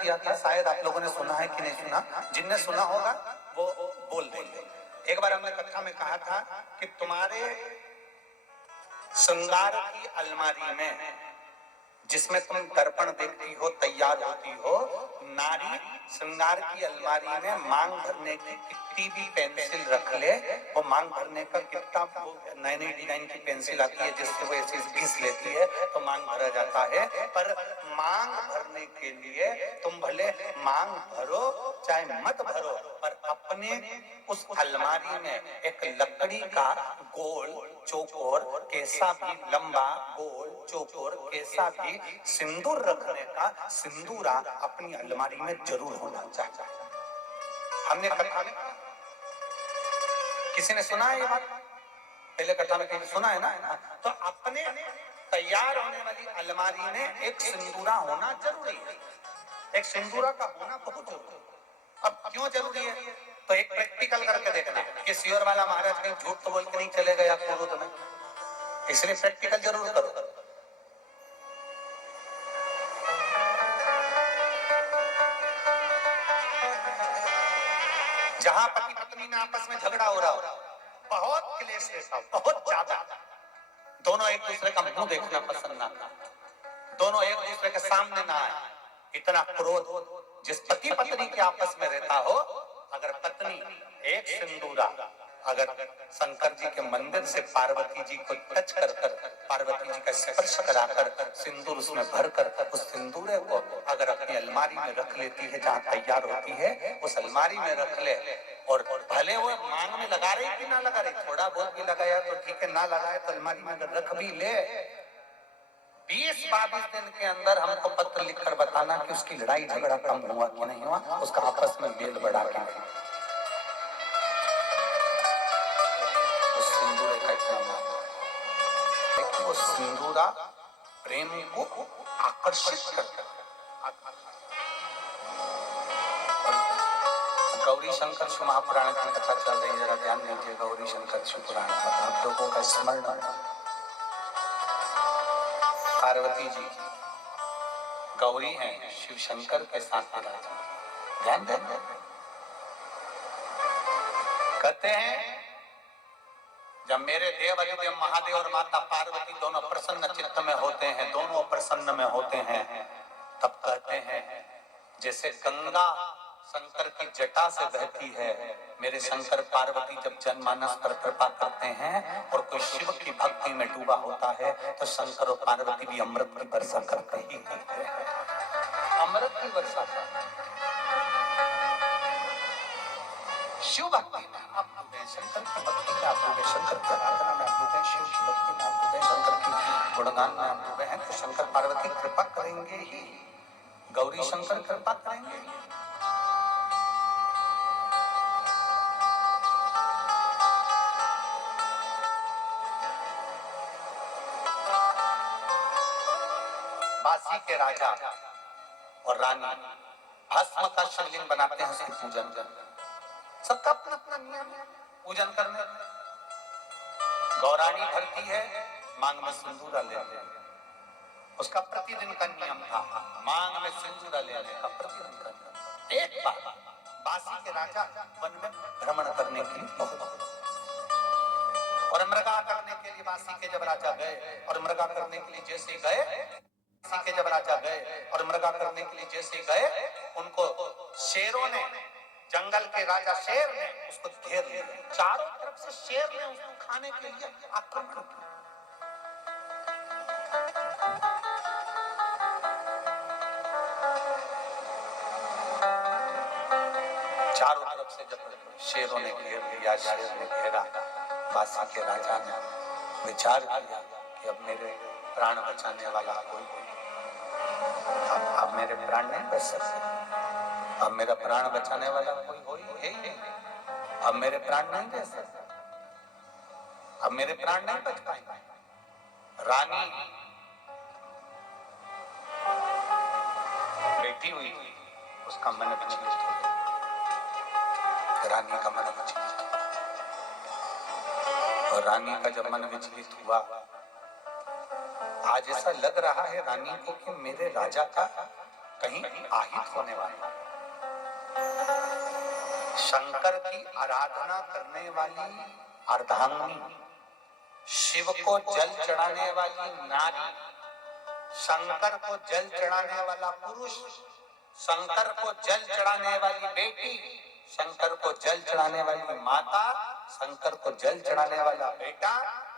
किया था, शायद आप लोगों ने सुना है कि नहीं सुना, जिनने सुना होगा वो बोल देंगे। एक बार हमने कथा में कहा था कि तुम्हारे श्रृंगार की अलमारी में जिसमें तुम दर्पण देखती हो, तैयार होती हो, नारी श्रृंगार की अलमारी में मांग भरने की कितनी भी पेंसिल रख ले, वो मांग भरने का कितना नई नई डिजाइन की पेंसिल आती है जिससे वो ऐसे घिस लेती है तो मांग भरा जाता है। पर मांग भरने के लिए तुम भले मांग भरो चाहे मत भरो, पर अपने उस अलमारी में एक लकड़ी का गोल चौकोर कैसा भी लंबा गोल चौकोर कैसा भी सिंदूर रखने का सिंदूरा अपनी अलमारी में जरूर होना चाहिए। हमने कथा में किसी ने सुना है ये बात, पहले कथा में कहीं सुना है ना, तो अपने तैयार होने वाली अलमारी में एक सिंदूरा होना जरूरी है, एक सिंदूरा का होना बहुत जरूरी है। अब क्यों जरूरी है, तो एक प्रैक्टिकल करके देखना कि सियोर वाला महाराज कहीं झूठ तो बोल के नहीं चले गए आपको तुम्हें, इसलिए प्रैक्टिकल जरूर करो। जहां पति पत्नी में आपस में झगड़ा हो रहा हो, बहुत क्लेश रहता हो, बहुत ज्यादा, दोनों एक दूसरे का मुंह देखना पसंद ना करते, दोनों एक दूसरे के सामने ना आए, इतना क्रोध जिस पति पत्नी के आपस में रहता हो, अगर पत्नी एक सिंदूरा अगर शंकर जी के मंदिर से पार्वती जी को टच कर कर, पार्वती जी का स्पर्श कराकर सिंदूर उसमें भरकर उस सिंदूरे को अगर अपनी अलमारी में रख लेती है, जहां तैयार होती है उस अलमारी में रख ले, और भले वो मांग में लगा रही कि ना लगा रही, थोड़ा बहुत भी लगाया तो ठीक है, ना लगाया तो अलमारी में अगर रख भी ले, 20-22 दिन के अंदर हमको पत्र लिखकर बताना कि उसकी लड़ाई झगड़ा कम हुआ कि नहीं हुआ, उसका आपस में मेल बढ़ा के नहीं। उस सिंदूरे का इतना महत्व है, वो सिंदूरा प्रेम को आकर्षित करता है। गौरी शंकर शिव महापुराण की कथा चल रही है, जरा ध्यान दीजिए। गौरी शंकर शिव पुराण का आप लोगों का स्मरण, पार्वती जी गौरी हैं, शिव शंकर के साथ विराजमान, ध्यान दें। कहते हैं जब मेरे देव अधिदेव महादेव और माता पार्वती दोनों प्रसन्न चित्त में होते हैं, दोनों प्रसन्न में होते हैं, तब कहते हैं जैसे गंगा शंकर की जटा से बहती है, मेरे शंकर पार्वती जब जनमानस पर कृपा करते हैं और कोई शिव की भक्ति में डूबा होता है तो शंकर और पार्वती भी अमृत की वर्षा करते ही करते हैं, अमृत की वर्षा करते हैं। शिव भक्ति में आप डूबे, शंकर की भक्ति में आप डूबे, शंकर की आराधना में आप डूबे, शिव की भक्ति में आप डूबे, शंकर की गुणगान में आप डूबे हैं, तो शंकर पार्वती कृपा करेंगे ही, गौरी शंकर कृपा करेंगे ही। बासी के राजा और रानी भस्म का शिवलिंग बनाते हैं, उसकी पूजन करते हैं, सबका अपना अपना नियम है पूजन करने। गौरानी भरती है, मांग में सिंदूरा ले ले, उसका प्रतिदिन का नियम था, मांग में सिंदूरा लेने का प्रतिदिन का नियम। एक बार बासी के राजा वन में भ्रमण करने के लिए पहुंचे और मृगा करने के लिए बासी के जब राजा गए और मृगा करने के लिए जैसे गए, बासी के जब राजा गए और मृगा करने के लिए जैसे गए, उनको शेरों ने, जंगल के राजा शेर ने उसको घेर लिया, चारों तरफ से शेर ने उसको खाने के लिए आक्रमण किया। चारों तरफ से जब शेरों ने घेर लिया, शेर ने घेरा, बासी के राजा ने विचार किया कि अब मेरे प्राण बचाने वाला कोई, अब मेरे प्राण नहीं बच सकते, अब मेरा प्राण बचाने वाला कोई हो ही नहीं, अब मेरे प्राण नहीं दे सकते, अब मेरे प्राण नहीं बच पाएंगे। रानी बैठी हुई, उसका मन विचलित हो गया, रानी का मन विचलित हुआ, और रानी का जब मन विचलित हुआ, आज ऐसा लग रहा है रानी को कि मेरे राजा का कहीं आहित होने वाला। शंकर की आराधना करने वाली अर्धांगिनी, शिव को जल चढ़ाने वाली नारी, शंकर को जल चढ़ाने वाला पुरुष, शंकर को जल चढ़ाने वाली बेटी, शंकर को जल चढ़ाने वाली माता, शंकर को जल चढ़ाने वाला बेटा,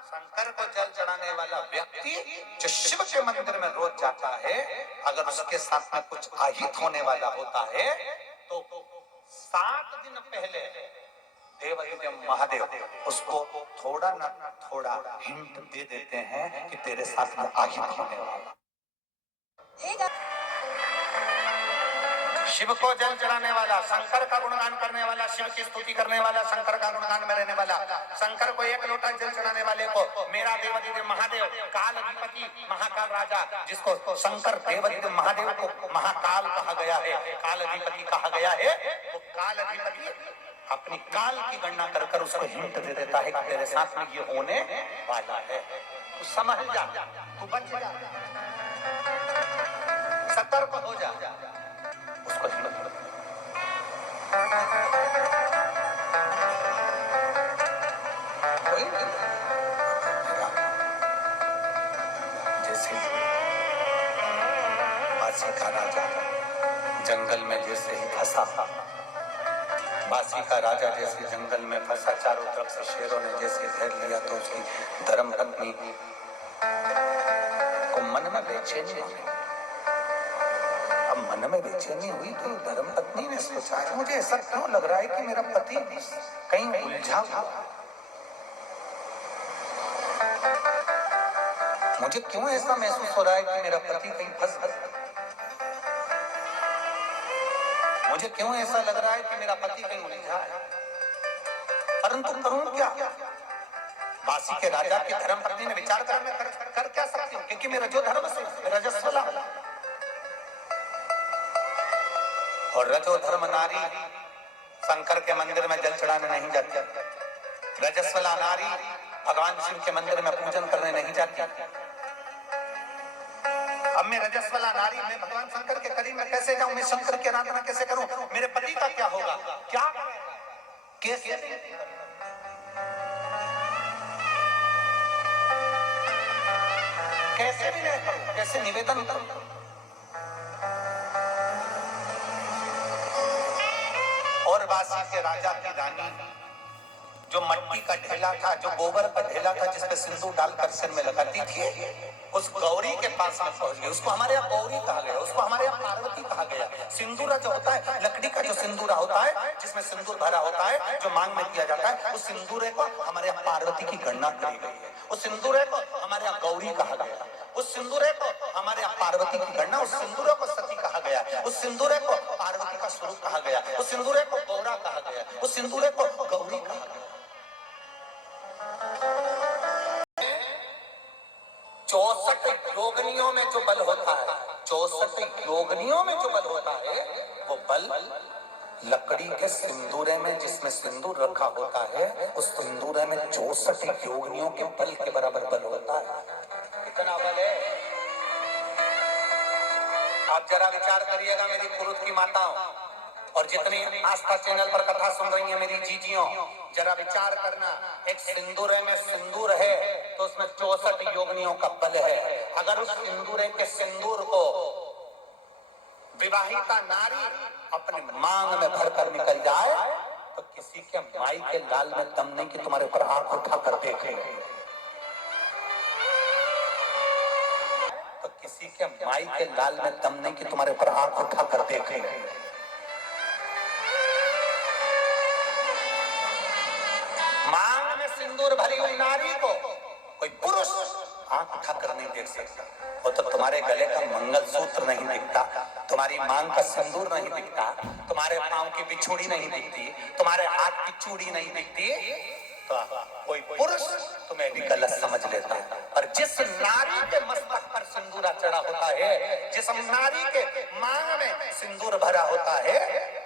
शंकर को जल चढ़ाने वाला व्यक्ति जो शिव के मंदिर में रोज जाता है, अगर उसके साथ में कुछ आहित होने वाला होता है तो 7 दिन पहले देवाधिदेव महादेव उसको थोड़ा ना थोड़ा हिंट दे देते हैं कि तेरे साथ में आहित होने वाला। शिव को जल चढ़ाने वाला, शंकर का गुणगान करने वाला, शिव की स्तुति करने वाला, शंकर का गुणगान में रहने वाला, शंकर को 1 लोटा जल चढ़ाने वाले को मेरा देवाधिदेव महादेव, काल अधिपति महाकाल राजा, जिसको शंकर देवाधिदेव महादेव को महाकाल कहा गया है, काल अधिपति कहा गया है, वो काल अधिपति अपनी काल की गणना कर कर उसको हिंट दे देता है कि तेरे साथ में ये होने वाला है, तू समझ जा, तू बच जा, सतर्क हो जा, उसको हिंट दे। जैसे बासी का राजा जंगल में जैसे ही फंसा, बासी का राजा जैसे जंगल में फंसा, चारों तरफ से शेरों ने जैसे घेर लिया तो उसकी धर्म पत्नी को मन में बेचैनी हुई। अब मन में बेचैनी हुई तो धर्म पत्नी ने सोचा, मुझे ऐसा क्यों लग रहा है कि मेरा पति कहीं उलझा हुआ, मुझे क्यों ऐसा महसूस हो रहा है कि मेरा पति कहीं फंस गया, मुझे क्यों ऐसा लग रहा है कि मेरा पति कहीं उलझा है, परंतु करूं क्या? बासी के राजा की धर्म पत्नी ने विचार कर मैं कर क्या सकती हूँ, क्योंकि मेरा जो धर्म है मेरा रजस्वला, और रजो धर्म नारी शंकर के मंदिर में जल चढ़ाने नहीं जाती, रजस्वला नारी भगवान शिव के मंदिर में पूजन करने नहीं जाती। अब मैं रजस्वला नारी, मैं भगवान शंकर के करीब में कैसे जाऊं, मैं शंकर की आराधना कैसे करूं, मेरे पति का क्या होगा, क्या कैसे कैसे भी नहीं करूं, कैसे निवेदन करूं। और बासी के राजा की रानी जो मट्टी का ढेला था, जो गोबर का ढेला था जिसपे सिंदूर डालकर सिर में लगाती थी, उस गौरी के पास में पहुंच गई। उसको हमारे यहाँ गौरी कहा गया, उसको हमारे यहाँ पार्वती कहा गया। सिंदूरा जो होता है, लकड़ी का जो सिंदूरा होता है जिसमें सिंदूर भरा होता है, जो मांग में दिया जाता है, उस सिंदूरे को हमारे यहाँ पार्वती की गणना करी गई है। उस सिंदूरे को हमारे यहाँ गौरी कहा गया, उस सिंदूरे को हमारे यहाँ पार्वती की गणना, उस सिंदूरे को सती कहा गया, उस सिंदूरे को पार्वती का स्वरूप कहा गया, उस सिंदूरे को गौरा कहा गया, उस सिंदूरे को गौरी कहा गया। 64 योगनियों में जो बल होता है, 64 योगनियों में जो बल होता है, वो बल लकड़ी के सिंदूरे में, जिसमें सिंदूर रखा होता है, उस सिंदूरे में 64 योगनियों के बल के बराबर बल होता है। कितना बल है आप जरा विचार करिएगा मेरी कुरुत की माताओं, और जितनी आस्था चैनल पर कथा सुन रही है मेरी जीजियों, जरा विचार करना, एक सिंदूर में सिंदूर है तो उसमें 64 योगनियों का बल है। अगर उस सिंदूर के सिंदूर को विवाहिता नारी अपने मांग में भरकर निकल जाए तो किसी के माई के लाल में दम नहीं कि तुम्हारे ऊपर आंख उठाकर देखे, तो किसी के माई के लाल में दम नहीं कि तुम्हारे ऊपर आंख उठाकर देखे। मांग में सिंदूर भरी हुई नारी को कोई पुरुष आंख उठाकर नहीं देख सकता, वो तो तुम्हारे गले का मंगलसूत्र नहीं दिखता, तुम्हारी मांग का सिंदूर नहीं दिखता, तुम्हारे पांव की बिछुड़ी नहीं दिखती, तुम्हारे हाथ की चूड़ी नहीं दिखती, तो कोई पुरुष तुम्हें भी गलत समझ लेता है। और जिस नारी के मस्तक पर सिंदूरा चढ़ा होता है, जिस नारी के मांग में सिंदूर भरा होता है,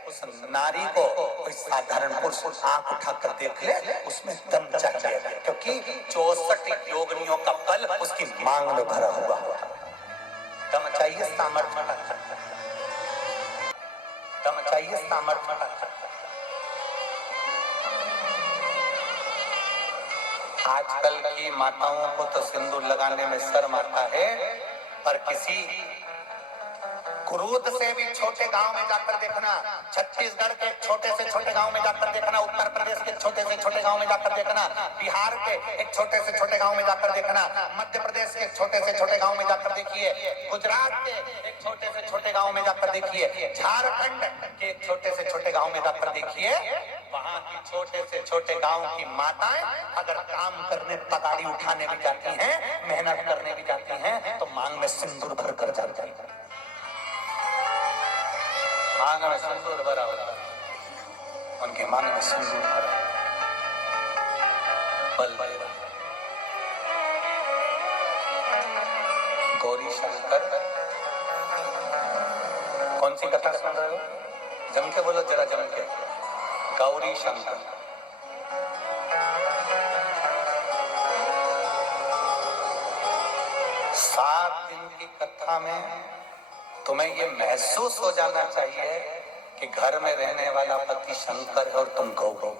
उस नारी को कोई साधारण पुरुष आंख उठाकर देख ले, उसमें दम चाहिए, क्योंकि 64 योगनियों का बल उसकी मांग में भरा हुआ होता है। दम चाहिए, सामर्थ्य। दम चाहिए, सामर्थ्य। आजकल की माताओं को तो सिंदूर लगाने में शर्म आता है, पर किसी कुरूद से भी छोटे गांव में जाकर देखना, छत्तीसगढ़ के छोटे से छोटे गांव में जाकर देखना, उत्तर प्रदेश के छोटे से छोटे गांव में जाकर देखना, बिहार के एक छोटे से छोटे गांव में जाकर देखना, मध्य प्रदेश के छोटे से छोटे गांव में जाकर देखिए, गुजरात के एक छोटे से छोटे गांव में जाकर देखिए, झारखंड के एक छोटे से छोटे गांव में जाकर देखिए, वहां की छोटे से छोटे गांव की माताएं अगर काम करने, तगाड़ी उठाने भी जाती हैं, मेहनत करने भी जाती हैं, तो मांग में सिंदूर भर कर जाती है। मांग में सिंदूर भरा होता है, उनके मांग में सिंदूर भरा, बल भैरव, गौरी शंकर। कौन सी कथा सुन रहे हो? जम के बोलो, जरा जम के। गौरी शंकर। सात दिन की कथा में तुम्हें ये महसूस हो जाना चाहिए कि घर में रहने वाला पति शंकर है और तुम गौ हो।